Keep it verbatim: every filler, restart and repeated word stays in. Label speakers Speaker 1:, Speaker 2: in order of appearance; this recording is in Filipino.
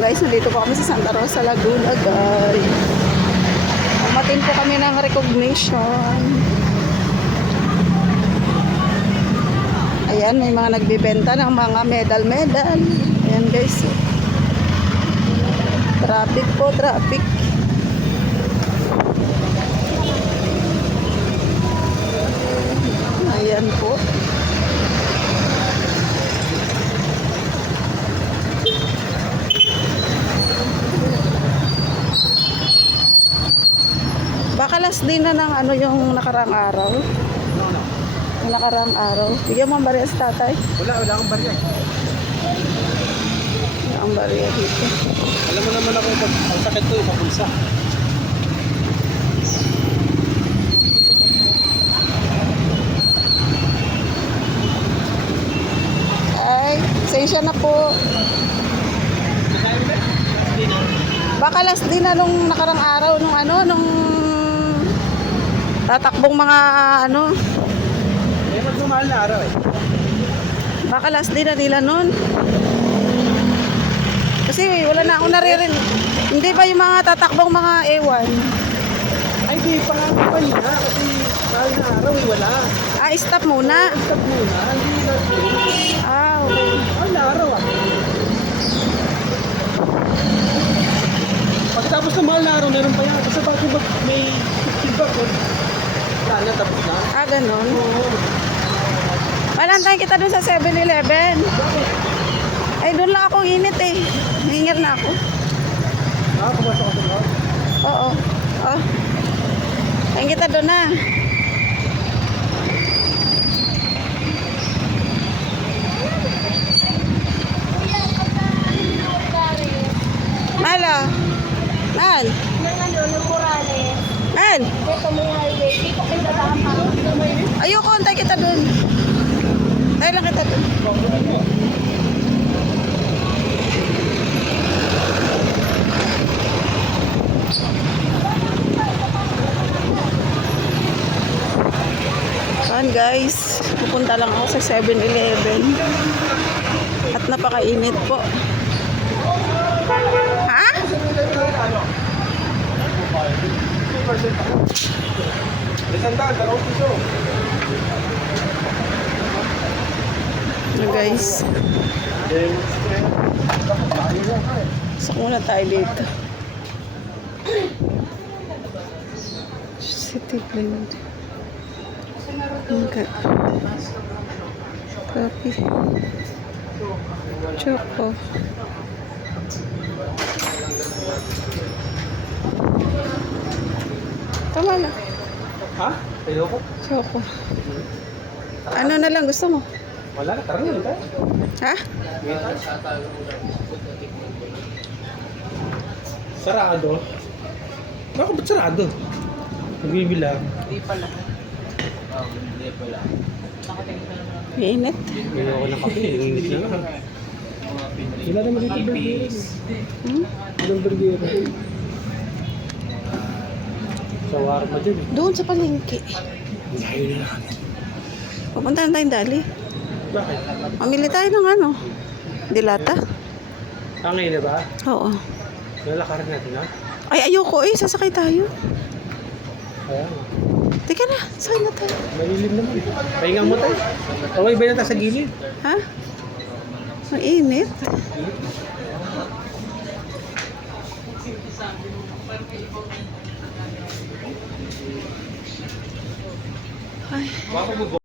Speaker 1: guys, nandito po kami sa Santa Rosa, Laguna guys. Umatin po kami ng recognition. Ayan, may mga nagbibenta ng mga medal-medal. Ayan guys. Traffic po, traffic. Ayan po. Baka last din na ng ano yung nakarang araw.
Speaker 2: No, no.
Speaker 1: Yung nakarang araw. Bigyan mo ang barya sa tatay.
Speaker 2: Wala, wala akong barya.
Speaker 1: Wala ang barya dito.
Speaker 2: Alam mo naman ako, pag ang sakit ko, ipapulsa.
Speaker 1: Ay, sensya na po. Baka last din na nung nakarang araw, nung ano, nung tatakbong mga ano.
Speaker 2: Eh, magmamahal na araw eh.
Speaker 1: Baka last din na nila nun. Kasi wala na akong naririnig. Hindi ba yung mga tatakbong mga ewan?
Speaker 2: Ay, di pa nga pa niya. Kasi mahal na araw eh, wala.
Speaker 1: Ah, stop muna.
Speaker 2: Stop muna, hindi na
Speaker 1: Ah, okay.
Speaker 2: mahal na araw ah. Pagkatapos ng mahal na araw, meron pa yan. Kasi bago mag may feedback ko, wala na, tapos na.
Speaker 1: Ah, ganun.
Speaker 2: Oo.
Speaker 1: Malantay kita dun sa seven eleven.
Speaker 2: Bakit?
Speaker 1: Ay, dun lang ako init eh. Hingir na ako.
Speaker 2: Ah, pumasok ako doon.
Speaker 1: Oo. Oh. Ayun kita dun na. Mal, oh. Mal.
Speaker 3: Nang ano, ng Morales.
Speaker 1: Mal.
Speaker 3: Dito may highway. Dito kayo dadaan pa.
Speaker 1: Ayoko, antay kita dun. Tayo lang kita dun. Saan guys, pupunta lang ako sa seven eleven at napakainit po. Ha?
Speaker 2: Isang daan, dalawang piso.
Speaker 1: Ano guys, pasok muna tayo dito. City blend. Okay. Coffee. Choco. Tama na.
Speaker 2: Ha? Ayoko.
Speaker 1: Choco. Ano na lang gusto mo?
Speaker 2: Wala na, tara na tayo.
Speaker 1: Ha?
Speaker 2: Sarado. Bakit ba't sarado? Nagbibilang.
Speaker 1: Mainit.
Speaker 2: Ngayon ako ng kape, init na nga. Wala naman dito burger.
Speaker 1: Hmm?
Speaker 2: Walang burger. Sa warma dyan eh.
Speaker 1: Doon sa palengke.
Speaker 2: Ayun na.
Speaker 1: Pupunta na tayong dali.
Speaker 2: Bakit?
Speaker 1: Mamili tayo ng ano? Dilata?
Speaker 2: Ah, ngayon na ba?
Speaker 1: Oo.
Speaker 2: Lalakarin natin ha?
Speaker 1: Ay, ayoko eh. Sasakay tayo.
Speaker 2: Kaya nga.
Speaker 1: Teka na. Sakay na tayo.
Speaker 2: Malilim naman. Pahinga mo tayo. Away ba na tayo sa gilid?
Speaker 1: Ha? Mainit. Ay.